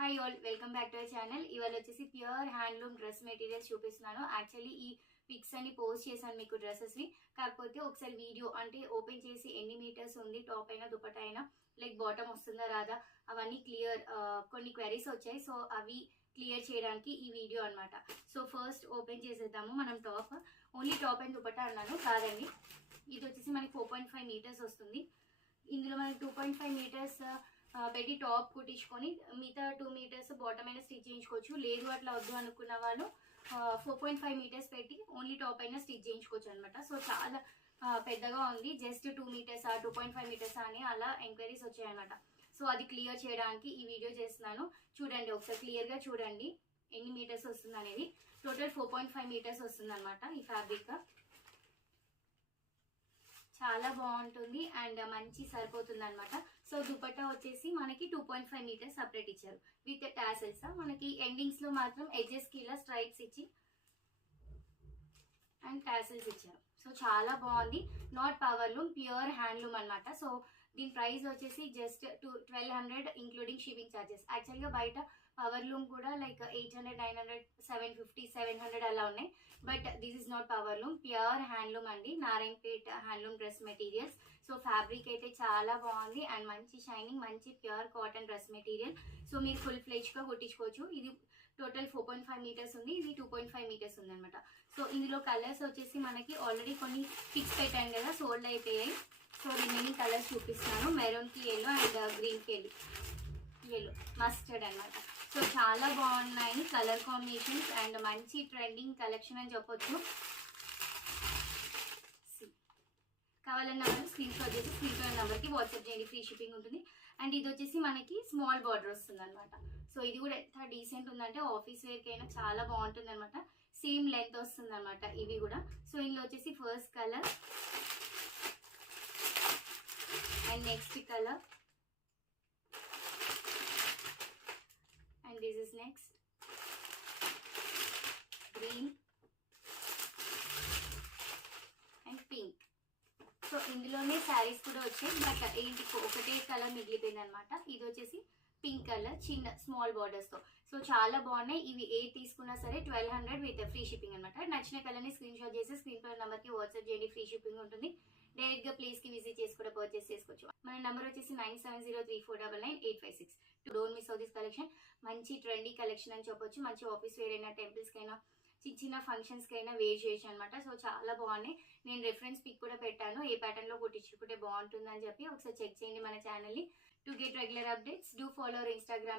Hi all, welcome back to our channel. ఇవాళ వచ్చేసి pure handloom dress materials చూపిస్తున్నాను. Actually ఈ పిక్స్ అని పోస్ట్ చేశాను మీకు డ్రెస్సెస్వి. కాకపోతే ఒకసారి వీడియో అంటే ఓపెన్ చేసి ఎన్ని మీటర్స్ ఉంది, టాప్ అయినా దుపట్టా అయినా, లైక్ బాటమ్ వస్తుందా రాదా, అవన్నీ క్లియర్ కొన్ని క్వెరీస్ వచ్చాయి. సో అవి క్లియర్ చేయడానికి ఈ వీడియో అనమాట. సో ఫస్ట్ ఓపెన్ చేసేద్దాము. మనం top, only top and dupatta అన్నాను కాదండి. ఇది వచ్చేసి మనకి 4.5 మీటర్స్ వస్తుంది. ఇందులో మనకి 2.5 మీటర్స్ పెట్టి టాప్ కుట్టించుకొని మిగతా 2 మీటర్స్ బాటమ్ అయినా స్టిచ్ చేయించుకోవచ్చు. లేదు అట్లా వద్దు అనుకున్న వాళ్ళు 4.5 మీటర్స్ పెట్టి ఓన్లీ టాప్ అయినా స్టిచ్ చేయించుకోవచ్చు అనమాట. సో చాలా పెద్దగా ఉంది. జస్ట్ 2 మీటర్స్ 2.5 మీటర్స్ అని అలా ఎంక్వైరీస్ వచ్చాయన్నమాట. సో అది క్లియర్ చేయడానికి ఈ వీడియో చేస్తున్నాను. చూడండి, ఒకసారి క్లియర్గా చూడండి ఎన్ని మీటర్స్ వస్తుంది అనేది. టోటల్ 4.5 మీటర్స్ వస్తుంది అనమాట ఈ ఫ్యాబ్రిక్. చాలా బాగుంటుంది అండ్ మంచి సరిపోతుంది అనమాట. సో దుపట్టా వచ్చేసి మనకి 2.5 మీటర్స్ సపరేట్ ఇచ్చారు విత్ టాసెల్స్. మనకి ఎండింగ్స్ లో మాత్రం ఎడ్జెస్ కి ఇలా స్ట్రైప్స్ ఇచ్చి అండ్ టాసెల్స్ ఇచ్చారు. సో చాలా బాగుంది. నాట్ పవర్లూమ్, ప్యూర్ హ్యాండ్లూమ్ అనమాట. సో దీని ప్రైస్ వచ్చేసి జస్ట్ 1200 ఇంక్లూడింగ్ షిప్పింగ్ ఛార్జెస్. యాక్చువల్గా బయట పవర్లూమ్ కూడా లైక్ 800, 900, 750, 700 అలా ఉన్నాయి. But this is not powerloom, pure handloom అండి. Narayanpet handloom dress materials. So fabric అయితే చాలా బాగుంది అండ్ మంచి షైనింగ్, మంచి pure cotton dress material. So మీరు ఫుల్ ఫ్లెజ్గా కుట్టించుకోవచ్చు. ఇది టోటల్ 4.5 మీటర్స్ ఉంది, ఇది 2.5 మీటర్స్ ఉంది అనమాట. సో ఇందులో కలర్స్ వచ్చేసి మనకి ఆల్రెడీ కొన్ని పిక్స్ పెట్టాను కదా, సోల్డ్ అయిపోయాయి. సో రిమైనింగ్ కలర్స్ చూపిస్తాను. మెరూన్కి ఎల్లో అండ్ గ్రీన్కి ఎల్లో మస్టర్డ్ అనమాట. సో చాలా బాగున్నాయి కలర్ కాంబినేషన్స్ అండ్ మంచి ట్రెండింగ్ కలెక్షన్ అని చెప్పొచ్చు. కావాలన్న వాళ్ళు స్క్రీన్ షాట్ చేసి స్క్రీన్ షాట్ నెంబర్కి వాట్సాప్ చేయండి, ఫ్రీ షిప్పింగ్ ఉంటుంది. అండ్ ఇది వచ్చేసి మనకి స్మాల్ బార్డర్ వస్తుంది అనమాట. సో ఇది కూడా ఎంత డీసెంట్ ఉందంటే ఆఫీస్ వేర్కి అయినా చాలా బాగుంటుంది అనమాట. సేమ్ లెంత్ వస్తుంది అనమాట ఇవి కూడా. సో ఇందులో వచ్చేసి first colour and next colour and this is next green and pink. So ఇందులోనే శారీస్ కూడా వచ్చాయి. బట్ ఏంటి ఒకటే కలర్ మిగిలిపోయింది అనమాట. ఇది వచ్చేసి పింక్ కలర్, చిన్న స్మాల్ బార్డర్స్ తో. సో చాలా బాగున్నాయి ఇవి. ఏ తీసుకున్నా సరే 1200 విత్ ఫ్రీ షిప్పింగ్ అనమాట. నచ్చిన కలర్ ని స్క్రీన్ షాట్ చేసి స్క్రీన్ పై నెంబర్ కి వాట్సాప్ చేయండి, ఫ్రీ షిప్పింగ్ ఉంటుంది. డైరెక్ట్ గా ప్లేస్ కి విజిట్ చేసి కూడా పర్చేస్ చేసుకోవచ్చు. మన నెంబర్ వచ్చేసి 9703499856. Don't miss out this collection. మంచి ట్రెండీ కలెక్షన్ అని చెప్పొచ్చు. మంచి ఆఫీస్ వేర్ అయినా, టెంపుల్స్ కైనా, చిన్న చిన్న ఫంక్షన్స్ కైనా వేర్ చేయొచ్చు అనమాట. సో చాలా బాగున్నాయి. నేను రెఫరెన్స్ పిక్ కూడా పెట్టాను ఏ ప్యాటర్న్ లో కుట్టించుకుంటే బాగుంటుంది అని చెప్పి. ఒకసారి చెక్ చేయండి మన ఛానల్ ని. To get regular updates, do follow our Instagram